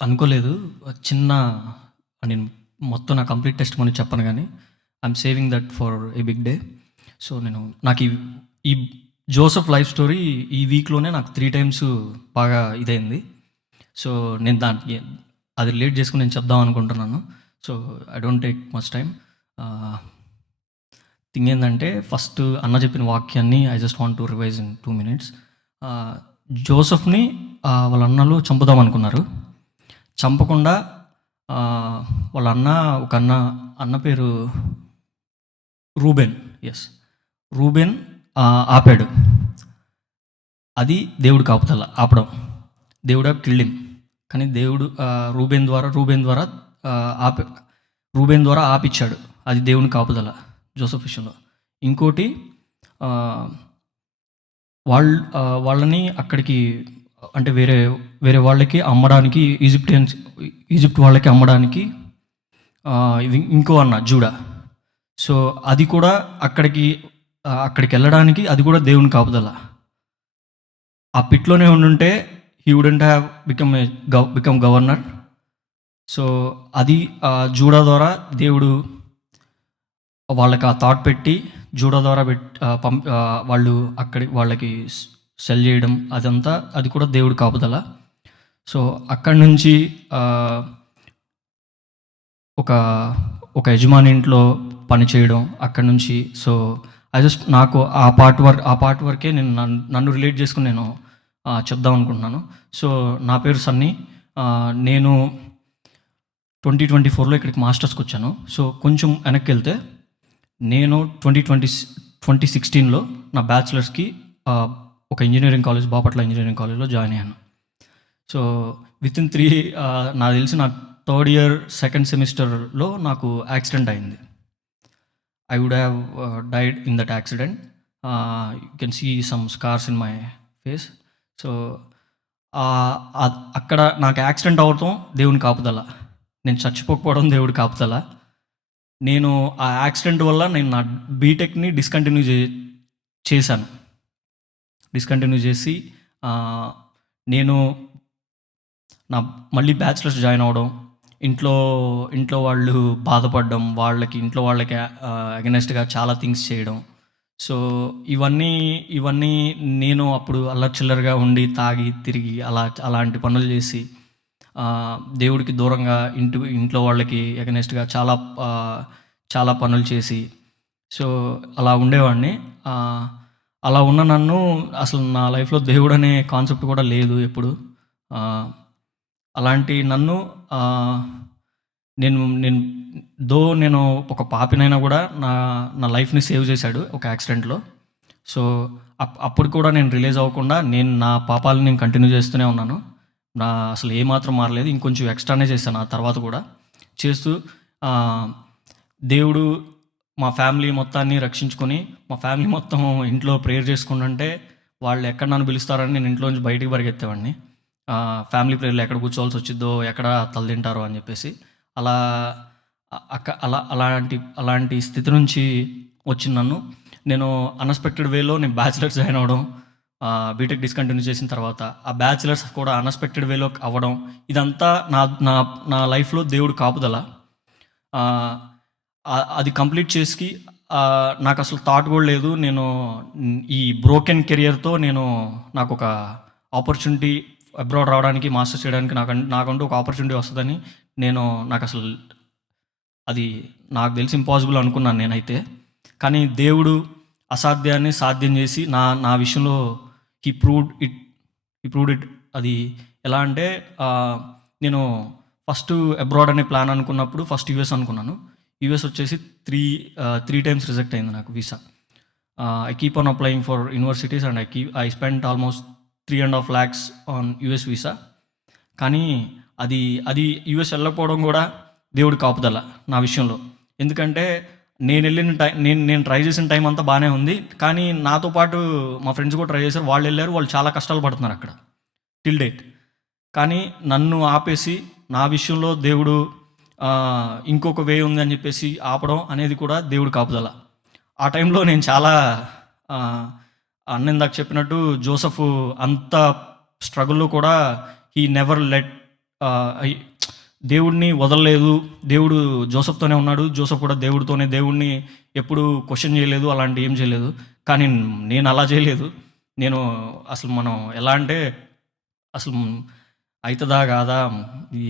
అనుకోలేదు. చిన్న నేను మొత్తం నా కంప్లీట్ టెస్టిమనీ చెప్పను గానీ, I'm saving that for a big day. So, నాకు ఈ జోసెఫ్ లైఫ్ స్టోరీ ఈ వీక్‌లోనే నాకు 3 టైమ్స్ బాగా ఇదైంది. సో, నేను దానికి అది రిలేట్ చేసుకొని నేను చెప్దాం అనుకుంటున్నాను. So, I don't take much time. Thing ఏందంటే, ఫస్ట్ అన్న చెప్పిన వాక్యాన్ని I just want to revise in 2 minutes. జోసెఫ్‌ని వాళ్ళ అన్నలు చంపుదాం అనుకున్నారు. చంపకుండా వాళ్ళ ఒక అన్న పేరు రూబెన్. ఎస్, రూబెన్ ఆపాడు. అది దేవుడు కాపుదల, ఆపడం. దేవుడు హ్యావ్ కిల్డ్ హిమ్. కానీ దేవుడు రూబెన్ ద్వారా ఆపిచ్చాడు. అది దేవుని కాపుదల జోసెఫ్ విషయంలో. ఇంకోటి, వాళ్ళని అక్కడికి అంటే వేరే వాళ్ళకి అమ్మడానికి, ఈజిప్ట్ వాళ్ళకి అమ్మడానికి ఇది ఇంకో అన్న జూడా. సో అది కూడా అక్కడికి వెళ్ళడానికి అది కూడా దేవుని కాపుదల. ఆ పిట్లోనే ఉండుంటే he wouldn't have become governor. So అది జూడా ద్వారా దేవుడు వాళ్ళకి ఆ థాట్ పెట్టి జూడా ద్వారా వాళ్ళు వాళ్ళకి సెల్ చేయడం, అదంతా అది కూడా దేవుడి కాపుదల. సో అక్కడి నుంచి ఒక యజమాని ఇంట్లో పని చేయడం అక్కడి నుంచి. సో నాకు ఆ పార్ట్ వరకే నేను నన్ను రిలేట్ చేసుకుని నేను చెప్దాం అనుకుంటున్నాను. సో నా పేరు సన్నీ. నేను 2024లో ఇక్కడికి మాస్టర్స్కి వచ్చాను. సో కొంచెం వెనక్కి వెళ్తే, నేను 2016లో నా బ్యాచిలర్స్కి ఒక ఇంజనీరింగ్ కాలేజ్, బాపట్ల ఇంజనీరింగ్ కాలేజ్లో జాయిన్ అయ్యాను. సో వితిన్ 3 నాకు తెలిసి నా థర్డ్ ఇయర్ సెకండ్ సెమిస్టర్లో నాకు యాక్సిడెంట్ అయింది. I would have died in that accident. You can see some scars in my face. So అక్కడ నాకు యాక్సిడెంట్ అవడం దేవుని కాపుదల, నేను చచ్చిపోకపోవడం దేవుడి కాపుదల. నేను ఆ యాక్సిడెంట్ వల్ల నేను నా బీటెక్ని డిస్కంటిన్యూ చేసి నేను మళ్ళీ బ్యాచిలర్స్ జాయిన్ అవ్వడం, ఇంట్లో వాళ్ళు బాధపడడం, ఇంట్లో వాళ్ళకి అగెనెస్ట్గా చాలా థింగ్స్ చేయడం. సో ఇవన్నీ నేను అప్పుడు అల్లర్చిల్లరగా ఉండి తాగి తిరిగి అలాంటి పనులు చేసి దేవుడికి దూరంగా ఇంట్లో వాళ్ళకి అగెనెస్ట్గా చాలా పనులు చేసి, సో అలా ఉండేవాడిని. అలా ఉన్న నన్ను అసలు నా లైఫ్లో దేవుడు అనే కాన్సెప్ట్ కూడా లేదు ఎప్పుడు. అలాంటి నన్ను నేను ఒక పాపినైనా కూడా నా లైఫ్ని సేవ్ చేశాడు ఒక యాక్సిడెంట్లో. సో అప్పుడు కూడా నేను రిలీజ్ అవ్వకుండా నా పాపాలను నేను కంటిన్యూ చేస్తూనే ఉన్నాను. అసలు ఏమాత్రం మారలేదు, ఇంకొంచెం ఎక్స్ట్రానే చేశాను ఆ తర్వాత కూడా చేస్తూ. దేవుడు మా ఫ్యామిలీ మొత్తాన్ని రక్షించుకొని, మా ఫ్యామిలీ మొత్తం ఇంట్లో ప్రేయర్ చేసుకుంటుంటే వాళ్ళు ఎక్కడ నన్ను పిలుస్తారని నేను ఇంట్లోంచి బయటికి పరిగెత్తేవాడిని. ఫ్యామిలీ ప్రేయర్లో ఎక్కడ కూర్చోవాల్సి వచ్చిద్దో, ఎక్కడ తలదింటారో అని చెప్పేసి. అలాంటి స్థితి నుంచి వచ్చిన నన్ను నేను అన్ఎక్స్పెక్టెడ్ వేలో నేను బ్యాచిలర్స్ జాయిన్ అవ్వడం, బీటెక్ డిస్కంటిన్యూ చేసిన తర్వాత ఆ బ్యాచిలర్స్ కూడా అన్ఎక్స్పెక్టెడ్ వేలో అవ్వడం, ఇదంతా నా లైఫ్లో దేవుడు కాపుదల. అది కంప్లీట్ చేసి నాకు అసలు థాట్ కూడా లేదు, నేను ఈ బ్రోకెన్ కెరియర్తో నాకు ఒక ఆపర్చునిటీ అబ్రాడ్ రావడానికి, మాస్టర్స్ చేయడానికి నాకంటూ ఒక ఆపర్చునిటీ వస్తుందని నాకు అసలు అది నాకు తెలిసి ఇంపాసిబుల్ అనుకున్నాను నేనైతే. కానీ దేవుడు అసాధ్యాన్ని సాధ్యం చేసి నా విషయంలో హీ ప్రూవ్డ్ ఇట్. అది ఎలా అంటే, నేను ఫస్ట్ అబ్రాడ్ అనే ప్లాన్ అనుకున్నప్పుడు ఫస్ట్ యూఎస్ అనుకున్నాను. యూఎస్ వచ్చేసి 3 టైమ్స్ రిజెక్ట్ అయింది నాకు visa. I keep on applying for universities and I spend almost 3.5 lakhs on US visa. కానీ అది యూఎస్ వెళ్ళకపోవడం కూడా దేవుడి కాపుదల నా విషయంలో. ఎందుకంటే నేను ట్రై చేసిన టైం అంతా బాగానే ఉంది, కానీ నాతో పాటు మా ఫ్రెండ్స్ కూడా ట్రై చేశారు. వాళ్ళు వెళ్ళారు, వాళ్ళు చాలా కష్టాలు పడుతున్నారు అక్కడ టిల్ డేట్. కానీ నన్ను ఆపేసి నా విషయంలో దేవుడు ఇంకొక వే ఉంది అని చెప్పేసి ఆపడం అనేది కూడా దేవుడి కాపుదల. ఆ టైంలో నేను చాలా అన్న ఇందాక చెప్పినట్టు జోసెఫ్ అంత స్ట్రగుల్లో కూడా హీ నెవర్ లెట్ దేవుడిని వదలలేదు. దేవుడు జోసెఫ్తోనే ఉన్నాడు. జోసెఫ్ కూడా దేవుడితోనే, దేవుడిని ఎప్పుడు క్వశ్చన్ చేయలేదు, అలాంటి ఏం చేయలేదు. కానీ నేను అలా చేయలేదు. నేను అసలు మనం ఎలా అంటే అసలు అవుతుందా కాదా, ఈ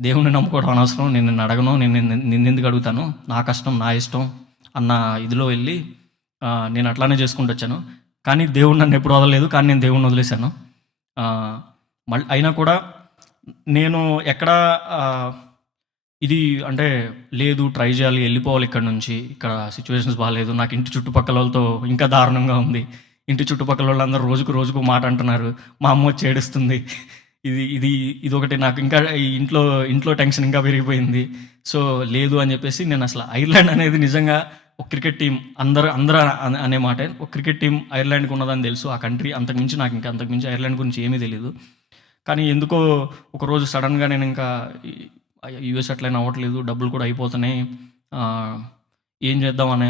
దేవుణ్ణి నమ్ముకోవడం అనవసరం, నేను నిన్ను అడగను, నిన్నెందుకు అడుగుతాను, నా కష్టం నా ఇష్టం అన్న ఇదిలో వెళ్ళి నేను అట్లానే చేసుకుంటూ వచ్చాను. కానీ దేవుడు నన్ను ఎప్పుడు వదలలేదు, కానీ నేను దేవుడిని వదిలేశాను. మళ్ళీ అయినా కూడా నేను ఎక్కడ ఇది అంటే లేదు, ట్రై చేయాలి, వెళ్ళిపోవాలి ఇక్కడ నుంచి, ఇక్కడ సిచ్యువేషన్స్ బాగాలేదు, నాకు ఇంటి చుట్టుపక్కల వాళ్ళతో ఇంకా దారుణంగా ఉంది, ఇంటి చుట్టుపక్కల వాళ్ళందరూ రోజుకు మాట అంటున్నారు, మా అమ్మ వచ్చి ఏడుస్తుంది, ఇది ఇది ఇది ఒకటి నాకు ఇంకా ఈ ఇంట్లో టెన్షన్ ఇంకా పెరిగిపోయింది. సో లేదు అని చెప్పేసి నేను అసలు ఐర్లాండ్ అనేది నిజంగా ఒక క్రికెట్ టీం, అందరూ అనే మాట, ఒక క్రికెట్ టీం ఐర్లాండ్కి ఉన్నదని తెలుసు, ఆ కంట్రీ, అంతకుమించి నాకు ఇంకా అంతకుమించి ఐర్లాండ్ గురించి ఏమీ తెలియదు. కానీ ఎందుకో ఒకరోజు సడన్గా నేను ఇంకా యూఎస్ అట్లయినా అవ్వట్లేదు, డబ్బులు కూడా అయిపోతున్నాయి, ఏం చేద్దాం అనే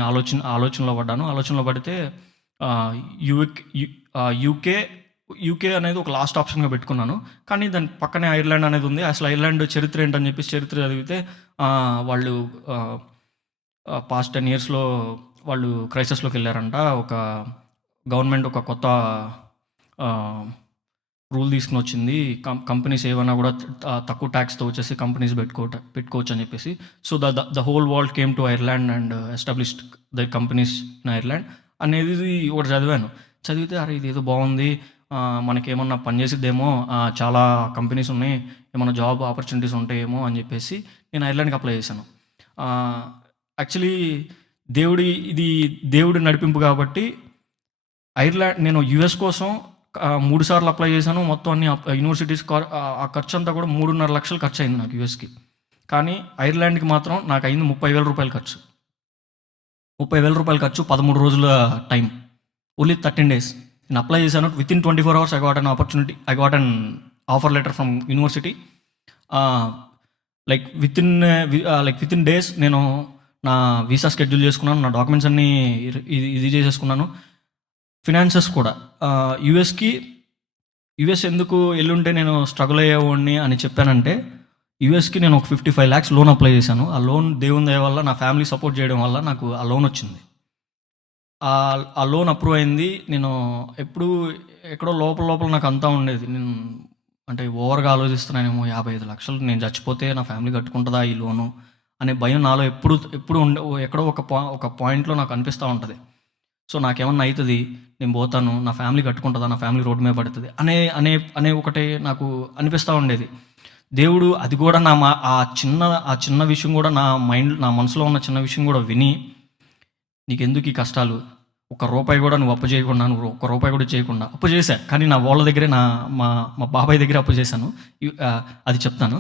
ఆలోచనలో పడ్డాను. ఆలోచనలో పడితే యూకే అనేది ఒక లాస్ట్ ఆప్షన్గా పెట్టుకున్నాను. కానీ దాని పక్కనే ఐర్లాండ్ అనేది ఉంది. అసలు ఐర్లాండ్ చరిత్ర ఏంటని చెప్పేసి చరిత్ర చదివితే వాళ్ళు పాస్ట్ 10 yearsలో వాళ్ళు క్రైసిస్లోకి వెళ్ళారంట. ఒక గవర్నమెంట్ ఒక కొత్త రూల్ తీసుకుని వచ్చింది, కంపెనీస్ ఏమైనా కూడా తక్కువ ట్యాక్స్తో వచ్చేసి కంపెనీస్ పెట్టుకోవచ్చు అని చెప్పేసి. So the whole world came to Ireland and established the companies in Ireland అనేది ఒకటి చదివాను. చదివితే అరే ఇది ఏదో బాగుంది, మనకేమన్నా పనిచేసిద్దేమో, చాలా కంపెనీస్ ఉన్నాయి, ఏమన్నా జాబ్ ఆపర్చునిటీస్ ఉంటాయేమో అని చెప్పేసి నేను ఐర్లాండ్కి అప్లై చేశాను. యాక్చువల్లీ దేవుడి నడిపింపు కాబట్టి ఐర్లాండ్, నేను యుఎస్ కోసం 3 సార్లు అప్లై చేశాను. మొత్తం అన్ని యూనివర్సిటీస్ ఆ ఖర్చు అంతా కూడా 3.5 లక్షలు ఖర్చు అయింది నాకు యూఎస్కి. కానీ ఐర్లాండ్కి మాత్రం నాకు అయింది 30,000 రూపాయలు ఖర్చు. 30,000 రూపాయలు ఖర్చు, 13 రోజుల టైం, ఓన్లీ 13 days. నేను అప్లై చేశాను. Within 24 hours I got an opportunity, I got an offer letter from university. Within days నేను నా వీసా షెడ్యూల్ చేసుకున్నాను, నా డాక్యుమెంట్స్ అన్నీ ఇది చేసేసుకున్నాను. ఫినాన్సెస్ కూడా యుఎస్ ఎందుకు ఎల్లుంటే నేను స్ట్రగుల్ అయ్యేవాడిని అని చెప్పానంటే, యుఎస్కి నేను ఒక 55 lakhs లోన్ అప్లై చేశాను. ఆ లోన్ దేవుని దయ వల్ల, నా ఫ్యామిలీ సపోర్ట్ చేయడం వల్ల నాకు ఆ లోన్ వచ్చింది. ఆ లోన్ అప్రూవ్ అయింది. నేను ఎక్కడో లోపల నాకు అంతా ఉండేది, నేను అంటే ఓవర్గా ఆలోచిస్తున్నానేమో, 55 లక్షలు నేను చచ్చిపోతే నా ఫ్యామిలీ కట్టుకుంటుందా ఈ లోను అనే భయం నాలో ఎప్పుడు ఎక్కడో ఒక పాయింట్లో నాకు అనిపిస్తూ ఉంటుంది. సో నాకేమన్నా అవుతుంది, నేను పోతాను, నా ఫ్యామిలీ కట్టుకుంటుందా, నా ఫ్యామిలీ రోడ్డు మీద పడుతుంది అనే ఒకటి నాకు అనిపిస్తూ ఉండేది. దేవుడు అది కూడా ఆ చిన్న విషయం కూడా, నా మనసులో ఉన్న చిన్న విషయం కూడా విని, నీకెందుకు ఈ కష్టాలు, ₹1 కూడా నువ్వు అప్పు చేయకుండా, నువ్వు ₹1 కూడా చేయకుండా అప్పు చేశా. కానీ నా వాళ్ళ దగ్గరే, మా బాబాయ్ దగ్గర అప్పు చేశాను. అది చెప్తాను.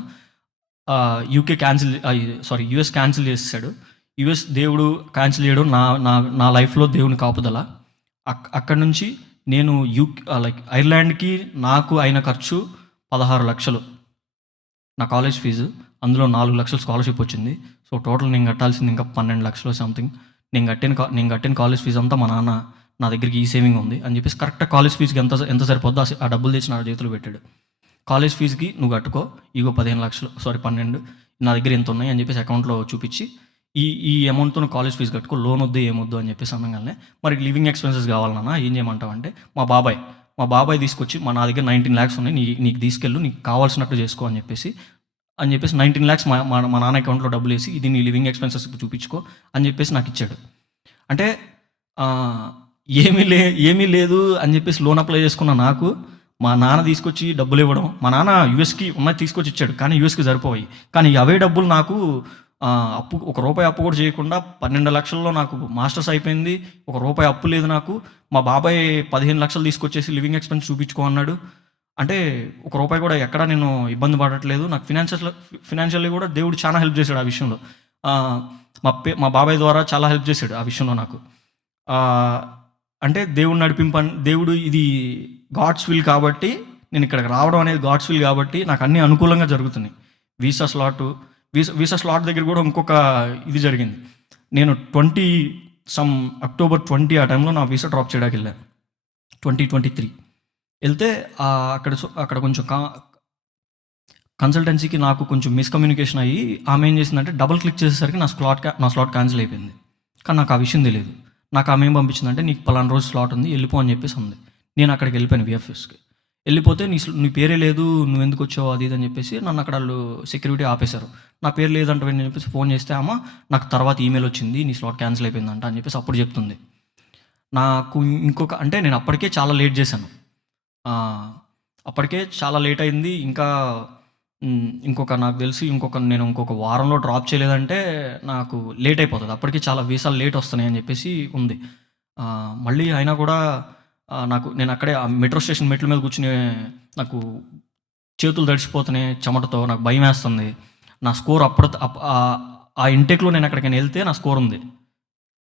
యుఎస్ క్యాన్సిల్ చేసేసాడు. యుఎస్ దేవుడు క్యాన్సిల్ చేయడం నా లైఫ్లో దేవుని కాపుదల. అక్కడి నుంచి నేను ఐర్లాండ్కి నాకు అయిన ఖర్చు 16 లక్షలు నా కాలేజ్ ఫీజు, అందులో 4 లక్షలు స్కాలర్షిప్ వచ్చింది. సో టోటల్ నేను కట్టాల్సింది ఇంకా 12 లక్షలు సంథింగ్. నేను కట్టిన కాలేజ్ ఫీజు అంతా మా నాన్న నా దగ్గరికి ఈ సేవింగ్ ఉంది అని చెప్పేసి కరెక్ట్గా కాలేజ్ ఫీజుకి ఎంత సరిపోద్దో ఆ డబ్బులు తెచ్చి నా చేతిలో పెట్టాడు. కాలేజ్ ఫీజుకి నువ్వు కట్టుకో, ఇగో 15 లక్షలు 12 నా దగ్గర ఎంత ఉన్నాయి అని చెప్పేసి అకౌంట్లో చూపించి, ఈ అమౌంట్తో కాలేజ్ ఫీజు కట్టుకో, లోన్ వద్దు ఏమొద్దు అని చెప్పేసి అనగానే, మరి లివింగ్ ఎక్స్పెన్సెస్ కావాలన్నా ఏం చేయమంటావు అంటే, మా బాబాయ్ తీసుకొచ్చి, నా దగ్గర 19 lakhs ఉన్నాయి, నీకు తీసుకెళ్ళు, నీకు కావాల్సినట్టు చేసుకో అని చెప్పేసి 19 lakhs మా నాన్న అకౌంట్లో డబ్బులు వేసి, ఇది నీ లివింగ్ ఎక్స్పెన్సెస్ చూపించుకో అని చెప్పేసి నాకు ఇచ్చాడు. అంటే ఏమీ లేదు అని చెప్పేసి లోన్ అప్లై చేసుకున్న నాకు మా నాన్న తీసుకొచ్చి డబ్బులు ఇవ్వడం, మా నాన్న యూఎస్కి ఉన్నది తీసుకొచ్చి ఇచ్చాడు, కానీ యూఎస్కి సరిపోయి, కానీ అవే డబ్బులు నాకు ₹1 అప్పు కూడా చేయకుండా 12 లక్షల్లో నాకు మాస్టర్స్ అయిపోయింది. ₹1 అప్పు లేదు నాకు. మా బాబాయ్ 15 లక్షలు తీసుకొచ్చేసి లివింగ్ ఎక్స్పెన్స్ చూపించుకో అన్నాడు. అంటే ₹1 కూడా ఎక్కడా నేను ఇబ్బంది పడట్లేదు. నాకు ఫినాన్షియల్లీ కూడా దేవుడు చాలా హెల్ప్ చేశాడు ఆ విషయంలో. మా బాబాయ్ ద్వారా చాలా హెల్ప్ చేశాడు ఆ విషయంలో నాకు. అంటే దేవుడు దేవుడు ఇది గాడ్స్ విల్ కాబట్టి, నేను ఇక్కడికి రావడం అనేది గాడ్స్ విల్ కాబట్టి నాకు అన్నీ అనుకూలంగా జరుగుతున్నాయి. వీసా స్లాట్ దగ్గర కూడా ఇంకొక ఇది జరిగింది. నేను అక్టోబర్ 20 ఆ టైంలో నా వీసా డ్రాప్ చేయడానికి వెళ్ళాను, 2023 వెళ్తే అక్కడ కొంచెం కన్సల్టెన్సీకి నాకు కొంచెం మిస్కమ్యూనికేషన్ అయ్యి ఆమె ఏం చేసిందంటే డబుల్ క్లిక్ చేసేసరికి నా స్లాట్ క్యాన్సిల్ అయిపోయింది. కానీ నాకు ఆ విషయం తెలియదు. నాకు ఆమె ఏం పంపించిందంటే నీకు పలానా రోజు స్లాట్ ఉంది వెళ్ళిపో అని చెప్పేసి ఉంది. నేను అక్కడికి వెళ్ళిపోయాను విఎఫ్ఎస్కి. వెళ్ళిపోతే నీ పేరే లేదు, నువ్వు ఎందుకు వచ్చావు అది ఇది అని చెప్పేసి నన్ను అక్కడ వాళ్ళు సెక్యూరిటీ ఆపేశారు. నా పేరు లేదంటే అని చెప్పేసి ఫోన్ చేస్తే అమ్మ నాకు తర్వాత ఈమెయిల్ వచ్చింది నీ స్లాట్ క్యాన్సిల్ అయిపోయిందంట అని చెప్పేసి అప్పుడు చెప్తుంది. నాకు ఇంకొక అంటే నేను అప్పటికే చాలా లేట్ చేశాను. అప్పటికే చాలా లేట్ అయింది. ఇంకా నాకు తెలిసి నేను ఇంకొక వారంలో డ్రాప్ చేయలేదంటే నాకు లేట్ అయిపోతుంది. అప్పటికే చాలా వీసాలు లేట్ వస్తున్నాయి అని చెప్పేసి ఉంది. మళ్ళీ అయినా కూడా నేను అక్కడే ఆ మెట్రో స్టేషన్ మెట్ల మీద కూర్చుని నాకు చేతులు తడిసిపోతున్నాయి చెమటతో, నాకు భయం వేస్తుంది. నా స్కోర్ ఆ ఇంటెక్లో నేను ఎక్కడికైనా వెళ్తే నా స్కోర్ ఉంది,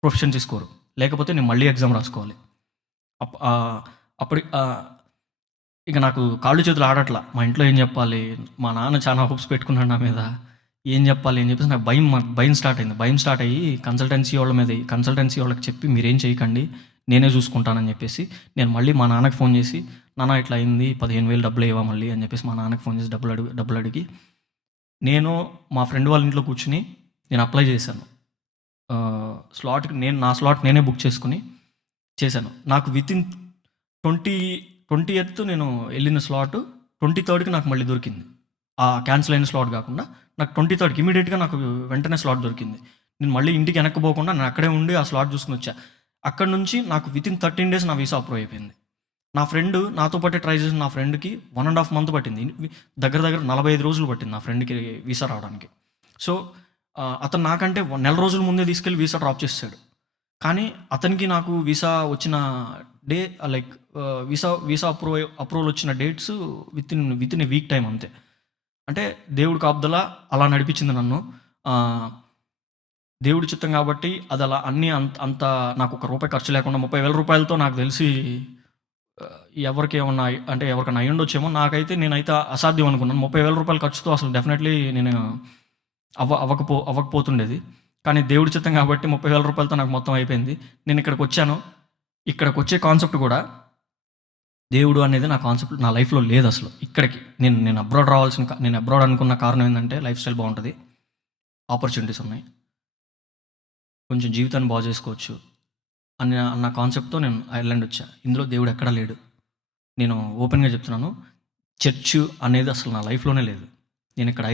ప్రొఫిషియన్సీ స్కోర్, లేకపోతే నేను మళ్ళీ ఎగ్జామ్ రాసుకోవాలి. అప్పటి ఇక నాకు కాళ్ళు చేతులు ఆడట్లా. మా ఇంట్లో ఏం చెప్పాలి, మా నాన్న చాలా హోప్స్ పెట్టుకున్నాడు నా మీద, ఏం చెప్పాలి అని చెప్పేసి నాకు భయం స్టార్ట్ అయింది. భయం స్టార్ట్ అయ్యి కన్సల్టెన్సీ వాళ్ళకి చెప్పి మీరేం చేయకండి నేనే చూసుకుంటానని చెప్పేసి నేను మళ్ళీ మా నాన్నకి ఫోన్ చేసి నాన్న ఇట్లా అయింది 15,000 డబ్బులు ఇవ్వ మళ్ళీ అని చెప్పేసి మా నాన్నకి ఫోన్ చేసి డబ్బులు అడిగి నేను మా ఫ్రెండ్ వాళ్ళ ఇంట్లో కూర్చుని నేను అప్లై చేశాను. స్లాట్కి నా స్లాట్ నేనే బుక్ చేసుకుని చేశాను. నాకు వితిన్ 20th నేను వెళ్ళిన స్లాట్ 23కి నాకు మళ్ళీ దొరికింది. ఆ క్యాన్సిల్ అయిన స్లాట్ కాకుండా నాకు 23కి ఇమీడియట్గా నాకు వెంటనే స్లాట్ దొరికింది. నేను మళ్ళీ ఇంటికి వెనక్కిపోకుండా నేను అక్కడే ఉండి ఆ స్లాట్ చూసుకుని వచ్చా. అక్కడ నుంచి నాకు వితిన్ 13 days నా వీసా అప్రూవ్ అయిపోయింది. నా ఫ్రెండ్ నాతో పాటు ట్రై చేసిన నా ఫ్రెండ్కి 1.5 month పట్టింది. దగ్గర 45 రోజులు పట్టింది నా ఫ్రెండ్కి వీసా రావడానికి. సో అతను నాకంటే నెల రోజుల ముందే తీసుకెళ్ళి వీసా డ్రాప్ చేసాడు. కానీ అతనికి నాకు వీసా వచ్చిన డే లైక్ వీసా అప్రూవల్ వచ్చిన డేట్స్ వితిన్ ఏ వీక్ టైం అంతే. అంటే దేవుడి కాపుదల అలా నడిపించింది నన్ను. దేవుడి చిత్తం కాబట్టి అది అలా అన్నీ అంత నాకు ₹1 ఖర్చు లేకుండా 30,000 రూపాయలతో నాకు తెలిసి ఎవరికి ఏమన్నా అంటే ఎవరికైనా అయ్యి ఉండొచ్చేమో. నేనైతే అసాధ్యం అనుకున్నాను. 30,000 రూపాయల ఖర్చుతో అసలు డెఫినెట్లీ నేను అవ్వకపోతుండేది. కానీ దేవుడి చిత్తం కాబట్టి 30,000 రూపాయలతో నాకు మొత్తం అయిపోయింది. నేను ఇక్కడికి వచ్చాను. ఇక్కడికి వచ్చే కాన్సెప్ట్ కూడా దేవుడు అనేది నా కాన్సెప్ట్ నా లైఫ్లో లేదు అసలు. ఇక్కడికి నేను అబ్రాడ్ అనుకున్న కారణం ఏంటంటే లైఫ్ స్టైల్ బాగుంటుంది, ఆపర్చునిటీస్ ఉన్నాయి, కొంచెం జీవితాన్ని బాగు చేసుకోవచ్చు అన్న కాన్సెప్ట్తో నేను ఐర్లాండ్ వచ్చా. ఇందులో దేవుడు ఎక్కడా లేడు. నేను ఓపెన్గా చెప్తున్నాను, చర్చ్ అనేది అసలు నా లైఫ్లోనే లేదు. నేను ఇక్కడ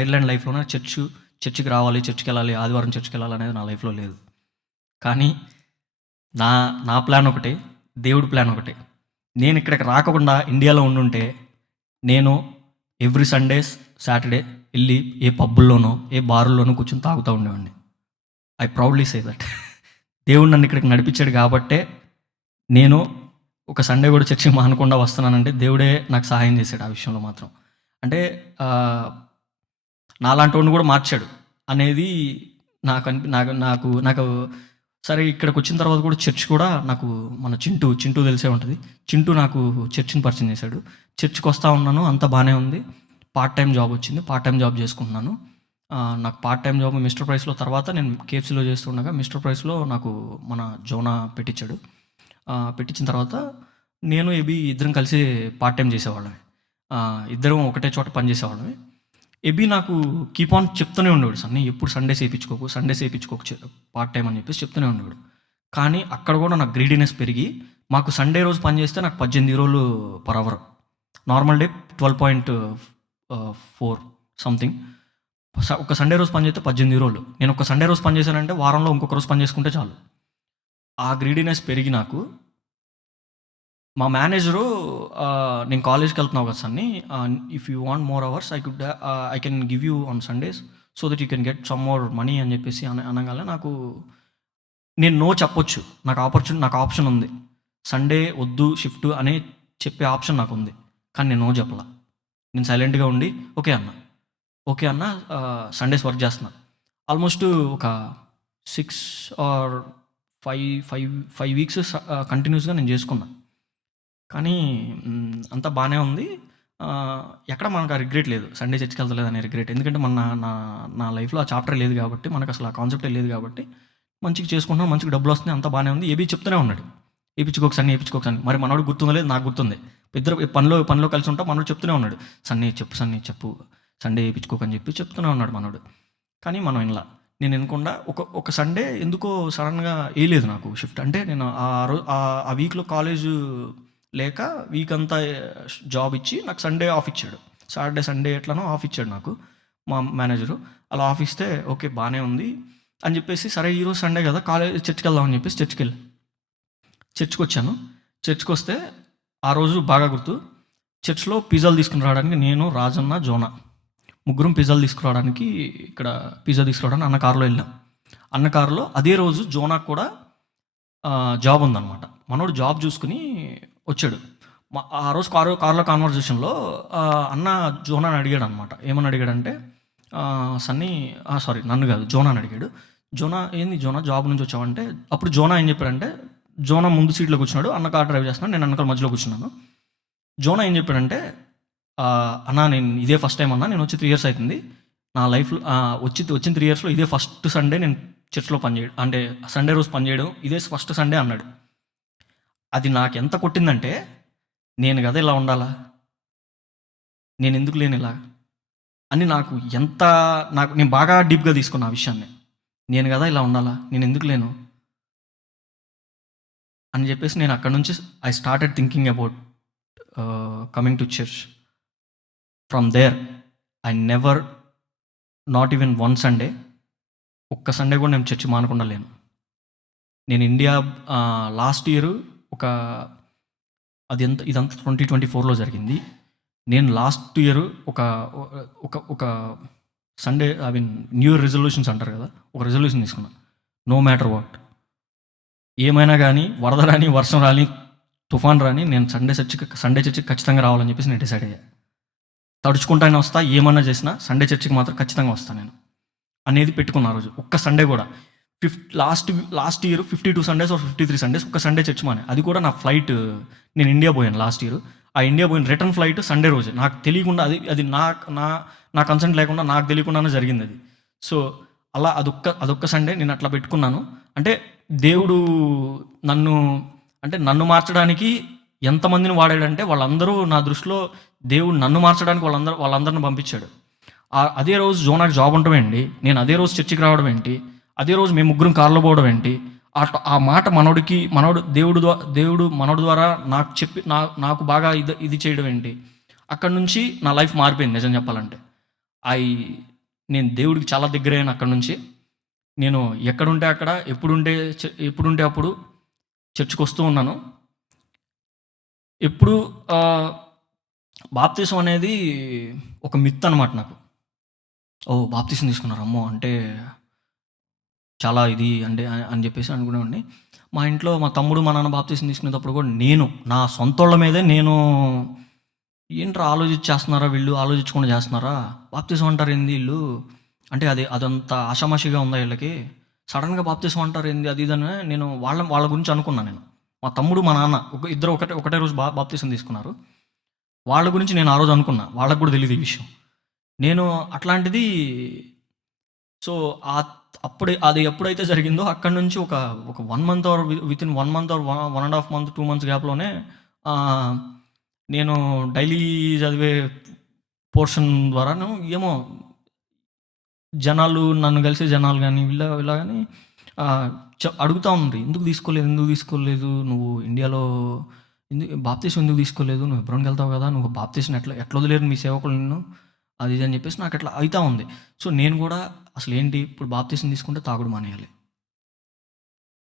ఐర్లాండ్ లైఫ్లోనే చర్చికి రావాలి, చర్చికి వెళ్ళాలి, ఆదివారం చర్చికి వెళ్ళాలి అనేది నా లైఫ్లో లేదు. కానీ నా ప్లాన్ ఒకటే, దేవుడి ప్లాన్ ఒకటే. నేను ఇక్కడికి రాకుండా ఇండియాలో ఉండుంటే నేను ఎవ్రీ సండేస్ సాటర్డే వెళ్ళి ఏ పబ్బుల్లోనో ఏ బారుల్లోనో కూర్చొని తాగుతూ ఉండేవాడిని. I proudly say that. దేవుడు నన్ను ఇక్కడికి నడిపించాడు కాబట్టే నేను ఒక సండే కూడా చర్చికి మానకుండా వస్తున్నానంటే దేవుడే నాకు సహాయం చేశాడు ఆ విషయంలో మాత్రం. అంటే నాలాంటి వాడిని కూడా మార్చాడు అనేది నాకు సరే. ఇక్కడికి వచ్చిన తర్వాత కూడా చర్చ్ కూడా నాకు మన చింటూ తెలిసే ఉంటుంది. చింటూ నాకు చర్చిని పరిచయం చేశాడు. చర్చ్కి వస్తూ ఉన్నాను, అంతా బాగానే ఉంది. పార్ట్ టైం జాబ్ వచ్చింది, పార్ట్ టైం జాబ్ చేసుకుంటున్నాను. నాకు పార్ట్ టైం జాబ్ మిస్టర్ ప్రైస్లో తర్వాత నేను కేఎఫ్సీలో చేస్తుండగా మిస్టర్ ప్రైస్లో నాకు మన జోనా పెట్టించాడు. పెట్టించిన తర్వాత నేను ఇద్దరం కలిసి పార్ట్ టైం చేసేవాళ్ళమే. ఇద్దరం ఒకటే చోట పనిచేసేవాళ్ళమే. నాకు కీప్ ఆన్ చెప్తూనే ఉండేవాడు, సన్నీ ఎప్పుడు సండేస్ వేయించుకోకు పార్ట్ టైం అని చెప్పేసి చెప్తూనే ఉండేవాడు. కానీ అక్కడ కూడా నాకు గ్రీడీనెస్ పెరిగి మాకు సండే రోజు పని చేస్తే నాకు 18 యూరోలు per hour, normal day 12.4 something. ఒక సండే రోజు పని చేస్తే 18 యూరోలు. నేను ఒక సండే రోజు పని చేశానంటే వారంలో ఇంకొక రోజు పని చేసుకుంటే చాలు. ఆ గ్రీడీనెస్ పెరిగి నాకు మా మేనేజరు నేను కాలేజ్కి వెళ్తున్నావు కదా Sunny, if you want more hours I can give you on Sundays so that you can get some more money అని చెప్పేసి అనగానే నేను నో చెప్పొచ్చు. నాకు ఆప్షన్ ఉంది. సండే వద్దు షిఫ్ట్ అని చెప్పే ఆప్షన్ నాకు ఉంది. కానీ నేను నో చెప్పలా. నేను సైలెంట్గా ఉండి ఓకే అన్న సండేస్ వర్క్ చేస్తున్నా. ఆల్మోస్ట్ ఒక 6 or 5 weeks కంటిన్యూస్గా నేను చేసుకున్నా. కానీ అంతా బాగానే ఉంది. ఎక్కడ మనకు ఆ రిగ్రెట్ లేదు, సండే చర్చికి వెళ్తలేదు అనే రిగ్రెట్. ఎందుకంటే నా లైఫ్లో ఆ చాప్టర్ లేదు కాబట్టి, మనకు అసలు ఆ కాన్సెప్టే లేదు కాబట్టి మంచిగా చేసుకుంటున్నాం, మంచిగా డబ్బులు వస్తున్నాయి, అంతా బాగానే ఉంది. చెప్తూనే ఉన్నాడు వేయించుకోక సన్ని. మరి మనోడు గుర్తుందో లేదు, నాకు గుర్తుంది. ఇద్దరు పనిలో కలిసి ఉంటాం. మనోడు చెప్తూనే ఉన్నాడు, సన్ని చెప్పు సండే వేయించుకోకని చెప్పి చెప్తూనే ఉన్నాడు మనోడు. కానీ మనం ఇలా నేను వినకుండా ఒక సండే ఎందుకో సడన్గా వేయలేదు నాకు షిఫ్ట్. అంటే నేను ఆ వీక్లో కాలేజ్ లేక వీక్ అంతా జాబ్ ఇచ్చి నాకు సండే ఆఫ్ ఇచ్చాడు. సాటర్డే సండే ఎట్లనో ఆఫ్ ఇచ్చాడు నాకు మా మేనేజరు. అలా ఆఫ్ ఇస్తే ఓకే బాగానే ఉంది అని చెప్పేసి, సరే ఈరోజు సండే కదా చర్చ్కి వెళ్దామని చెప్పేసి చర్చ్కి వచ్చాను. చర్చ్కి వస్తే ఆ రోజు బాగా గుర్తు, చర్చ్లో పిజ్జాలు తీసుకుని రావడానికి నేను, రాజన్న, జోనా ముగ్గురం పిజ్జాలు తీసుకురావడానికి పిజ్జా తీసుకురావడానికి అన్న కారులో వెళ్ళాం. అన్న కారులో అదే రోజు జోనాకు కూడా జాబ్ ఉందన్నమాట. మనోడు జాబ్ చూసుకుని వచ్చాడు. ఆ రోజు కారులో కాన్వర్జేషన్లో అన్న జోనాని అడిగాడు అనమాట. ఏమని అడిగాడంటే, నన్ను కాదు జోనాని అడిగాడు. ఏంది జోనా జాబ్ నుంచి వచ్చావంటే, అప్పుడు జోనా ఏం చెప్పాడంటే, జోనా ముందు సీట్లో కూర్చున్నాడు, అన్న కార్ డ్రైవ్ చేస్తున్నాడు, నేను అన్నకాల మధ్యలో కూర్చున్నాను. జోనా ఏం చెప్పాడంటే, అన్నా నేను ఇదే ఫస్ట్ టైం అన్నా, నేను వచ్చి 3 years అవుతుంది నా లైఫ్లో. వచ్చిన 3 yearsలో ఇదే ఫస్ట్ సండే నేను చర్చ్లో పనిచేయడం, అంటే సండే రోజు పనిచేయడం ఇదే ఫస్ట్ సండే అన్నాడు. అది నాకు ఎంత కొట్టిందంటే, నేను కదా ఇలా ఉండాలా, నేను ఎందుకు లేను ఇలా అని నేను బాగా డీప్గా తీసుకున్నా ఆ విషయాన్ని. నేను కదా ఇలా ఉండాలా, నేను ఎందుకు లేను అని చెప్పేసి నేను అక్కడ నుంచి I started thinking about coming to church. From there I never, not even one Sunday, ఒక్క సండే కూడా నేను చర్చ్ మానకుండా లేను. నేను ఇండియా లాస్ట్ ఇయర్ ఇదంతా 2024లో జరిగింది. నేను లాస్ట్ ఇయర్ ఒక సండే, న్యూ ఇయర్ రెజల్యూషన్స్ అంటారు కదా, ఒక రెజల్యూషన్ తీసుకున్నా. నో మ్యాటర్ వాట్, ఏమైనా కానీ, వరద రాని, వర్షం రాని, తుఫాన్ రాని, నేను సండే చర్చికి ఖచ్చితంగా రావాలని చెప్పేసి నేను డిసైడ్ అయ్యా. తడుచుకుంటానే వస్తా, ఏమన్నా చేసినా సండే చర్చికి మాత్రం ఖచ్చితంగా వస్తాను నేను అనేది పెట్టుకున్న రోజు. ఒక్క సండే కూడా last year 52 Sundays or 53 Sundays ఒక్క సండే చర్చ్ మానే. అది కూడా నా ఫ్లైట్, నేను ఇండియా పోయాను లాస్ట్ ఇయర్. ఆ ఇండియా పోయిన రిటర్న్ ఫ్లైట్ సండే రోజే, నాకు తెలియకుండా, అది నా కన్సెంట్ లేకుండా నాకు తెలియకుండానే జరిగింది అది. సో అలా అదొక్క సండే నేను అట్లా పెట్టుకున్నాను. అంటే దేవుడు నన్ను మార్చడానికి ఎంతమందిని వాడాడంటే, వాళ్ళందరూ నా దృష్టిలో దేవుడు నన్ను మార్చడానికి వాళ్ళందరిని పంపించాడు. అదే రోజు జోనాకి జాబ్ ఉండడం ఏంటి, నేను అదే రోజు చర్చికి రావడం ఏంటి, అదే రోజు మేము ముగ్గురం కార్లో పోవడం ఏంటి, ఆ మాట దేవుడు మనోడి ద్వారా నాకు చెప్పి నాకు బాగా ఇది చేయడం ఏంటి. అక్కడ నుంచి నా లైఫ్ మారిపోయింది నిజం చెప్పాలంటే. నేను దేవుడికి చాలా దగ్గర అయ్యాను అక్కడ నుంచి. నేను ఎక్కడుంటే అక్కడ, ఎప్పుడుంటే అప్పుడు చర్చికి వస్తూ ఉన్నాను. ఎప్పుడు బాప్తిసం అనేది ఒక మిత్ అనమాట నాకు. బాప్తిసం తీసుకున్నారు అమ్మో అంటే చాలా ఇది అంటే అని చెప్పేసి అనుకునేవాడిని. మా ఇంట్లో మా తమ్ముడు మా నాన్న బాప్తిసం తీసుకునేటప్పుడు కూడా నేను నా సొంతోళ్ళ మీదే ఏంట్రా ఆలోచించేస్తున్నారా వీళ్ళు, ఆలోచించకుండా చేస్తున్నారా, బాప్తిసం అంటారు ఏంది వీళ్ళు అంటే, అదంతా ఆషామాషిగా ఉందా వీళ్ళకి, సడన్గా బాప్తిసం అంటారు ఏంది అది ఇదని నేను వాళ్ళ గురించి అనుకున్నాను. నేను మా తమ్ముడు మా నాన్న ఇద్దరు ఒకటే రోజు బాప్తిసం తీసుకున్నారు. వాళ్ళ గురించి నేను ఆ రోజు అనుకున్నా, వాళ్ళకు కూడా తెలియదు ఈ విషయం. నేను అట్లాంటిది. సో అది ఎప్పుడైతే జరిగిందో అక్కడి నుంచి ఒక 1 month or within 1 month or 1.5 month 2 months గ్యాప్లోనే నేను డైలీ చదివే పోర్షన్ ద్వారాను ఏమో నన్ను కలిసే జనాలు కానీ వీళ్ళ కానీ అడుగుతూ ఉంది, ఎందుకు తీసుకోలేదు నువ్వు ఇండియాలో, బాప్తిసం ఎందుకు తీసుకోలేదు, నువ్వు హెబ్రోన్కి వెళ్తావు కదా, నువ్వు బాప్తిసం ఎట్లా వదిలేరు మీ సేవకులు నిన్ను, అది అని చెప్పేసి నాకు అట్లా అవుతా ఉంది. సో నేను కూడా అసలు ఏంటి ఇప్పుడు బాప్తిసం తీసుకుంటే తాగుడు మానేయాలి.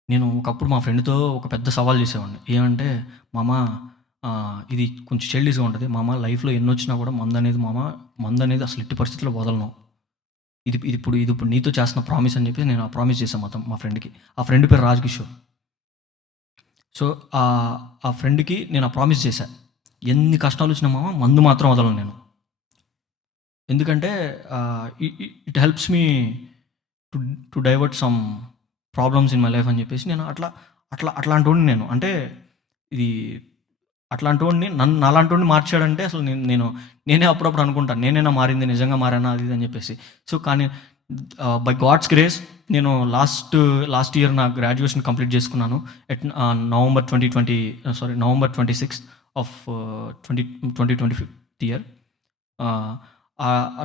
నేను ఒకప్పుడు మా ఫ్రెండ్తో ఒక పెద్ద సవాల్ చేసేవాడిని, ఏమంటే మామ ఇది కొంచెం చైల్డిష్గా ఉంటుంది మామ, లైఫ్లో ఎన్ని వచ్చినా కూడా మందు అనేది అసలు ఎట్టి పరిస్థితుల్లో వదలను, ఇది ఇప్పుడు నీతో చేస్తున్న ప్రామిస్ అని చెప్పి నేను ఆ ప్రామిస్ చేశాను మా ఫ్రెండ్కి. ఆ ఫ్రెండ్ పేరు రాజ్కిషోర్. సో ఆ ఫ్రెండ్కి నేను ఆ ప్రామిస్ చేశాను, ఎన్ని కష్టాలు వచ్చినా మామ మందు మాత్రం వదలను నేను, ఎందుకంటే it helps me to divert some problems in my life అని చెప్పేసి నేను అట్లాంటి వాడిని నేను. అంటే ఇది అట్లాంటి వాడిని అలాంటి వాడిని మార్చాడంటే అసలు నేనే అప్పుడప్పుడు అనుకుంటాను, నేనైనా మారింది, నిజంగా మారానా అది అని చెప్పేసి. సో కానీ బై గాడ్స్ గ్రేస్ నేను లాస్ట్ ఇయర్ నా గ్రాడ్యుయేషన్ కంప్లీట్ చేసుకున్నాను. November 26 of 2025 year.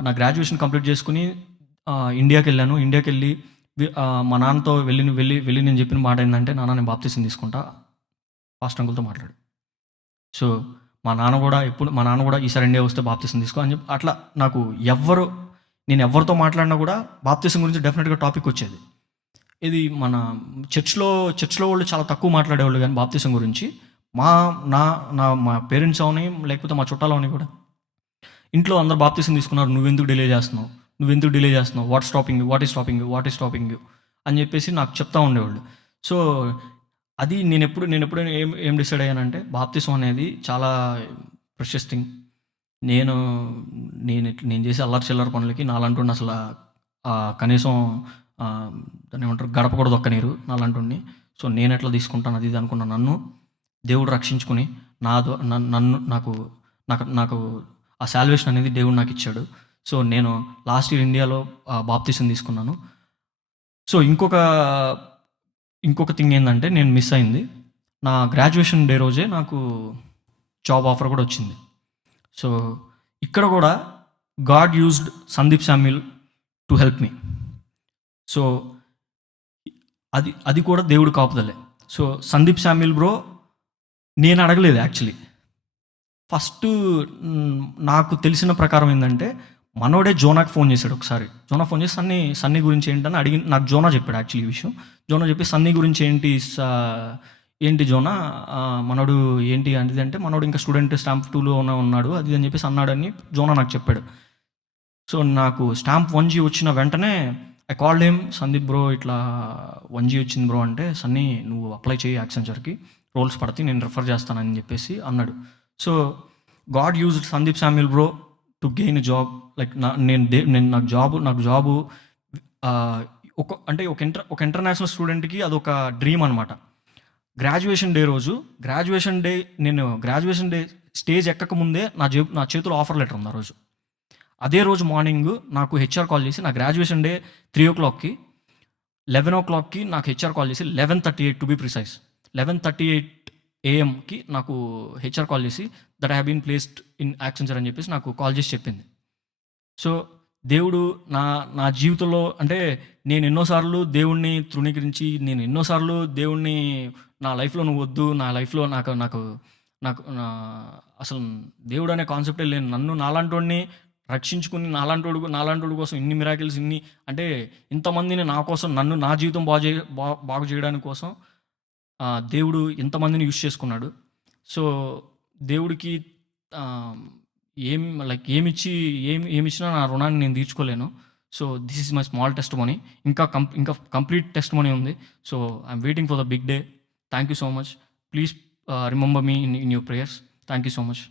నా గ్రాడ్యుయేషన్ కంప్లీట్ చేసుకుని ఇండియాకి వెళ్ళాను. ఇండియాకి వెళ్ళి మా నాన్నతో వెళ్ళి నేను చెప్పిన మాట ఏంటంటే, నాన్న నేను బాప్తీసం తీసుకుంటా, పాస్టర్ అంకుల్తో మాట్లాడు. సో మా నాన్న కూడా ఈసారి ఇండియా వస్తే బాప్తీసం తీసుకో అని చెప్పి అట్లా నాకు నేను ఎవరితో మాట్లాడినా కూడా బాప్తీసం గురించి డెఫినెట్గా టాపిక్ వచ్చేది. ఇది మన చర్చ్లో వాళ్ళు చాలా తక్కువ మాట్లాడేవాళ్ళు, కానీ బాప్తీసం గురించి మా పేరెంట్స్ అవని లేకపోతే మా చుట్టాలు అవని కూడా ఇంట్లో అందరు బాప్తీసం తీసుకున్నారు. నువ్వెందుకు డిలే చేస్తున్నావు, వాట్ ఈస్ స్టాపింగ్ యూ అని చెప్పేసి నాకు చెప్తా ఉండేవాళ్ళు. సో అది నేను ఎప్పుడు ఏం డిసైడ్ అయ్యానంటే, బాప్తీసం అనేది చాలా ప్రెషస్ థింగ్. నేను చేసే చిల్లర పనులకి నాలంటుండి అసలు కనీసం దాన్ని ఏమంటారు, గడప కూడా దొక్కనీరు నాలంటుండి. సో నేను ఎట్లా తీసుకుంటాను అది అనుకున్న నన్ను దేవుడు రక్షించుకుని నాకు ఆ సాల్వేషన్ అనేది దేవుడు నాకు ఇచ్చాడు. సో నేను లాస్ట్ ఇయర్ ఇండియాలో బాప్తీసం తీసుకున్నాను. సో ఇంకొక థింగ్ ఏంటంటే, నేను మిస్ అయింది, నా గ్రాడ్యుయేషన్ డే రోజే నాకు జాబ్ ఆఫర్ కూడా వచ్చింది. సో ఇక్కడ కూడా God used Sandeep Samuel to help me. So అది కూడా దేవుడు కాపుదలే. సో సందీప్ శామ్యూల్ బ్రో నేను అడగలేదు యాక్చువల్లీ. ఫస్ట్ నాకు తెలిసిన ప్రకారం ఏంటంటే, మనోడే జోనాకి ఫోన్ చేశాడు ఒకసారి. జోనా ఫోన్ చేసి సన్నీ గురించి ఏంటని అడిగి నాకు జోనా చెప్పాడు యాక్చువల్లీ ఈ విషయం. జోనా చెప్పి సన్నీ గురించి ఏంటి జోనా, మనోడు ఏంటి అంటే మనోడు ఇంకా స్టూడెంట్ స్టాంప్ 2లో ఉన్నాడు అది అని చెప్పేసి అన్నాడని జోనా నాకు చెప్పాడు. సో నాకు స్టాంప్ 1G వచ్చిన వెంటనే I called him, Sandeep bro ఇట్లా 1G వచ్చింది బ్రో అంటే, సన్నీ నువ్వు అప్లై చేయి యాక్సెంచర్కి, రోల్స్ పడితే నేను రిఫర్ చేస్తానని చెప్పేసి అన్నాడు. So God used Sandeep Samuel bro to gain job. Like నాకు జాబు ఒక ఇంటర్నేషనల్ స్టూడెంట్కి అదొక డ్రీమ్ అనమాట. గ్రాడ్యుయేషన్ డే స్టేజ్ ఎక్కకముందే నా చేతిలో ఆఫర్ లెటర్ ఉంది ఆ రోజు. అదే రోజు మార్నింగ్ నాకు హెచ్ఆర్ కాల్ చేసి, నా గ్రాడ్యుయేషన్ డే 3 o'clockకి 11 o'clockకి నాకు హెచ్ఆర్ కాల్ చేసి 11:38 టు బి ప్రిసైజ్ 11:38 AM నాకు హెచ్ఆర్ కాల్ చేసి that I have been placed in Accenture అని చెప్పేసి నాకు కాల్ చేసి చెప్పింది. సో దేవుడు నా జీవితంలో అంటే నేను ఎన్నోసార్లు దేవుణ్ణి తృణీకరించి, నేను ఎన్నోసార్లు దేవుణ్ణి నా లైఫ్లో నువ్వు వద్దు, నా లైఫ్లో నాకు అసలు దేవుడు అనే కాన్సెప్టే లేను, నన్ను నాలాంటోడిని రక్షించుకుని నాలాంటోడు కోసం ఇన్ని మిరాకిల్స్ అంటే ఇంతమందిని నా కోసం నా జీవితం బాగు చేయడానికి కోసం దేవుడు ఇంతమందిని యూజ్ చేసుకున్నాడు. సో దేవుడికి ఏమిచ్చినా నా రుణాన్ని నేను తీర్చుకోలేను. So this is my small testimony. ఇంకా కంప్లీట్ టెస్ట్ మనీ ఉంది. So I'm waiting for the big day. Thank you so much. Please remember me in your prayers. Thank you so much.